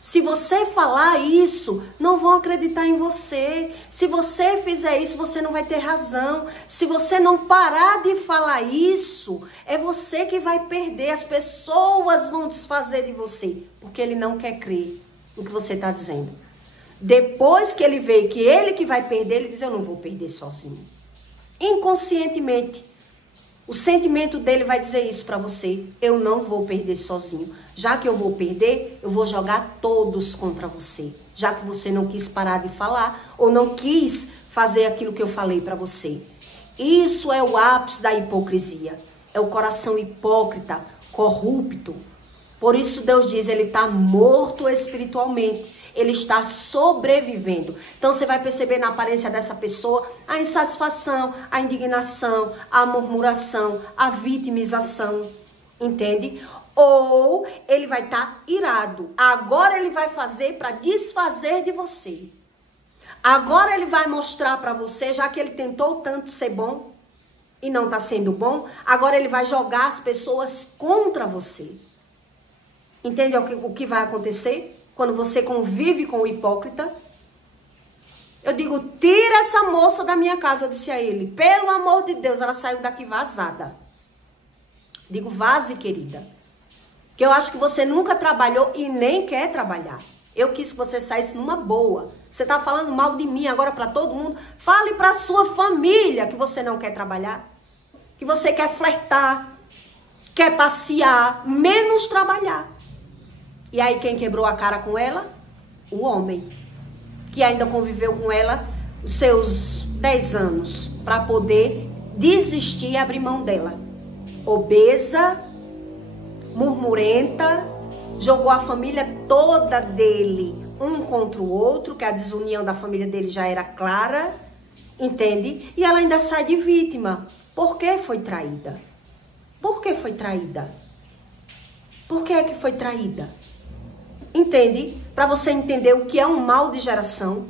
Se você falar isso, não vão acreditar em você. Se você fizer isso, você não vai ter razão. Se você não parar de falar isso, é você que vai perder. As pessoas vão desfazer de você, porque ele não quer crer no que você está dizendo. Depois que ele vê que ele que vai perder, ele diz, eu não vou perder sozinho. Inconscientemente. O sentimento dele vai dizer isso para você. Eu não vou perder sozinho. Já que eu vou perder, eu vou jogar todos contra você. Já que você não quis parar de falar ou não quis fazer aquilo que eu falei para você. Isso é o ápice da hipocrisia. É o coração hipócrita, corrupto. Por isso Deus diz, ele está morto espiritualmente. Ele está sobrevivendo. Então você vai perceber na aparência dessa pessoa a insatisfação, a indignação, a murmuração, a vitimização. Entende? Ou ele vai estar irado. Agora ele vai fazer para desfazer de você. Agora ele vai mostrar para você, já que ele tentou tanto ser bom e não está sendo bom, agora ele vai jogar as pessoas contra você. Entende o que vai acontecer? Quando você convive com o hipócrita, eu digo, tira essa moça da minha casa, eu disse a ele. Pelo amor de Deus, ela saiu daqui vazada. Digo, vaze, querida. Que eu acho que você nunca trabalhou e nem quer trabalhar. Eu quis que você saísse numa boa. Você está falando mal de mim agora para todo mundo. Fale para sua família que você não quer trabalhar. Que você quer flertar, quer passear, menos trabalhar. E aí quem quebrou a cara com ela? O homem. Que ainda conviveu com ela os seus 10 anos. Para poder desistir e abrir mão dela. Obesa, murmurenta, jogou a família toda dele um contra o outro, que a desunião da família dele já era clara. Entende? E ela ainda sai de vítima. Por que foi traída? Por que foi traída? Por que é que foi traída? Entende? Para você entender o que é um mal de geração,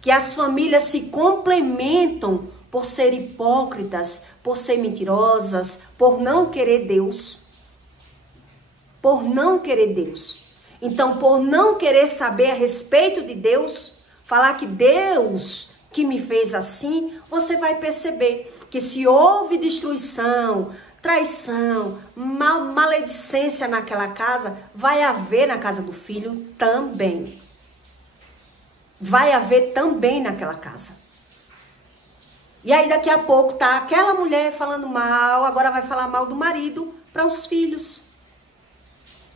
que as famílias se complementam por ser hipócritas, por ser mentirosas, por não querer Deus. Por não querer Deus. Então, por não querer saber a respeito de Deus, falar que Deus que me fez assim, você vai perceber que se houve destruição, traição, maledicência naquela casa, vai haver na casa do filho também. Vai haver também naquela casa. E aí daqui a pouco tá aquela mulher falando mal, agora vai falar mal do marido para os filhos.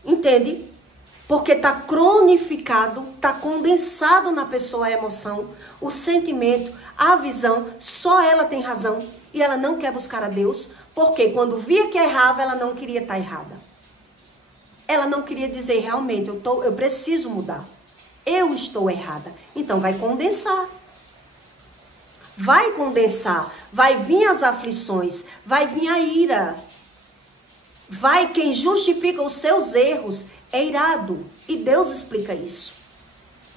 Entende? Porque tá cronificado, tá condensado na pessoa a emoção, o sentimento, a visão, só ela tem razão e ela não quer buscar a Deus. Porque quando via que errava, ela não queria estar errada. Ela não queria dizer, realmente, eu preciso mudar. Eu estou errada. Então vai condensar. Vai condensar. Vai vir as aflições. Vai vir a ira. Vai quem justifica os seus erros é irado. E Deus explica isso.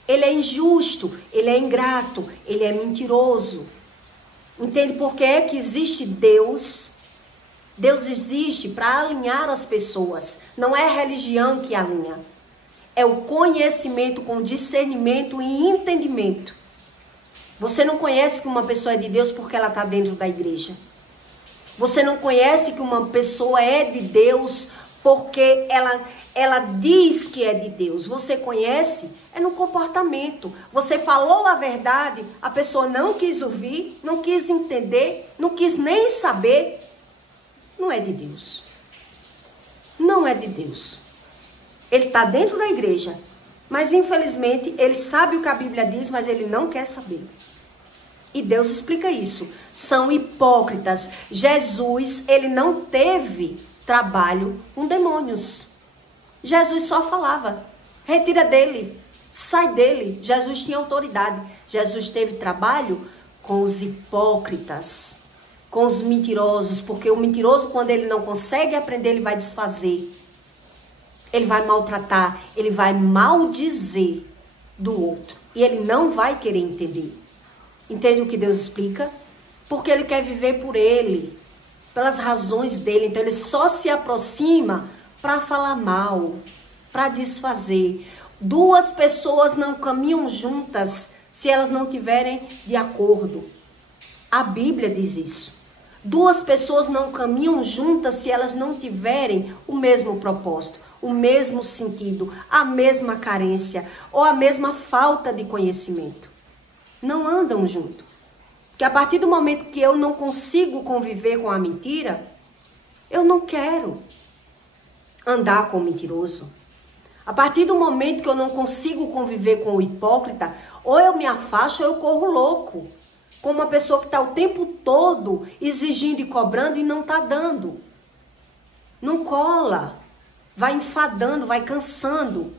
Ele é injusto. Ele é ingrato. Ele é mentiroso. Entende por que é que existe Deus? Deus existe para alinhar as pessoas. Não é a religião que alinha. É o conhecimento com discernimento e entendimento. Você não conhece que uma pessoa é de Deus porque ela está dentro da igreja. Você não conhece que uma pessoa é de Deus porque ela diz que é de Deus. Você conhece é no comportamento. Você falou a verdade, a pessoa não quis ouvir, não quis entender, não quis nem saber. Não é de Deus. não é de Deus. Ele está dentro da igreja, mas infelizmente ele sabe o que a Bíblia diz, mas ele não quer saber. E Deus explica isso. São hipócritas. Jesus, ele não teve trabalho com demônios. Jesus só falava, retira dele, sai dele. Jesus tinha autoridade. Jesus teve trabalho com os hipócritas, com os mentirosos, porque o mentiroso, quando ele não consegue aprender, ele vai desfazer. Ele vai maltratar, ele vai maldizer do outro. E ele não vai querer entender. Entende o que Deus explica? Porque ele quer viver por ele, pelas razões dele. Então ele só se aproxima para falar mal, para desfazer. Duas pessoas não caminham juntas se elas não tiverem de acordo. A Bíblia diz isso. Duas pessoas não caminham juntas se elas não tiverem o mesmo propósito, o mesmo sentido, a mesma carência ou a mesma falta de conhecimento. Não andam junto. Porque a partir do momento que eu não consigo conviver com a mentira, eu não quero andar com o mentiroso. A partir do momento que eu não consigo conviver com o hipócrita, ou eu me afasto ou eu corro louco. Como uma pessoa que está o tempo todo exigindo e cobrando e não está dando. Não cola. Vai enfadando, vai cansando.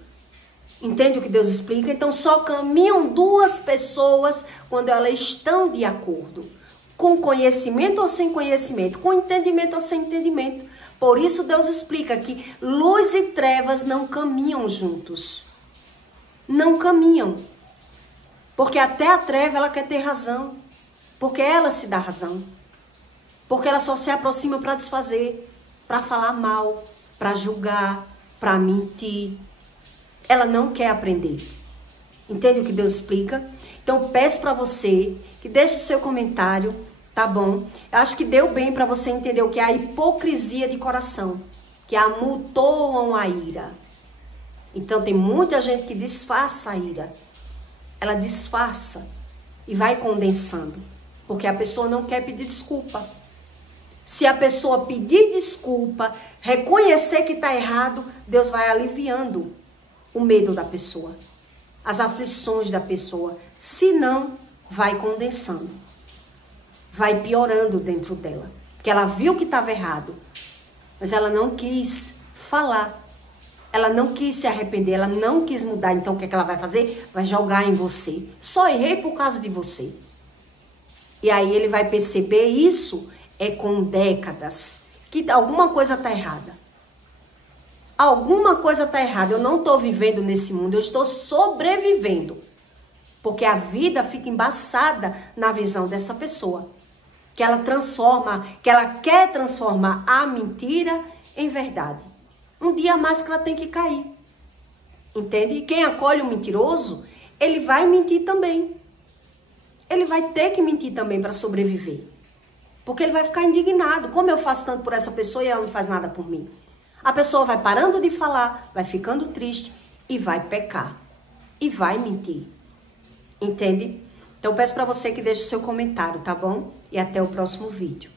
Entende o que Deus explica? Então só caminham duas pessoas quando elas estão de acordo. Com conhecimento ou sem conhecimento. Com entendimento ou sem entendimento. Por isso Deus explica que luz e trevas não caminham juntos. Não caminham. Porque até a treva ela quer ter razão. Porque ela se dá razão. Porque ela só se aproxima para desfazer, para falar mal, para julgar, para mentir. Ela não quer aprender. Entende o que Deus explica? Então peço para você que deixe seu comentário, tá bom? Eu acho que deu bem para você entender o que é a hipocrisia de coração, que amontoam a ira. Então tem muita gente que disfarça a ira. Ela disfarça e vai condensando, porque a pessoa não quer pedir desculpa. Se a pessoa pedir desculpa, reconhecer que está errado, Deus vai aliviando o medo da pessoa, as aflições da pessoa. Se não, vai condensando, vai piorando dentro dela, porque ela viu que estava errado, mas ela não quis falar, ela não quis se arrepender, ela não quis mudar. Então o que é que ela vai fazer? Vai jogar em você. Só errei por causa de você. E aí ele vai perceber isso com décadas, que alguma coisa está errada. Alguma coisa está errada. Eu não estou vivendo nesse mundo, eu estou sobrevivendo. Porque a vida fica embaçada na visão dessa pessoa. Que ela transforma, que ela quer transformar a mentira em verdade. Um dia a máscara tem que cair. Entende? E quem acolhe o mentiroso, ele vai mentir também. Ele vai ter que mentir também para sobreviver. Porque ele vai ficar indignado. Como eu faço tanto por essa pessoa e ela não faz nada por mim? A pessoa vai parando de falar, vai ficando triste e vai pecar. E vai mentir. Entende? Então peço para você que deixe o seu comentário, tá bom? E até o próximo vídeo.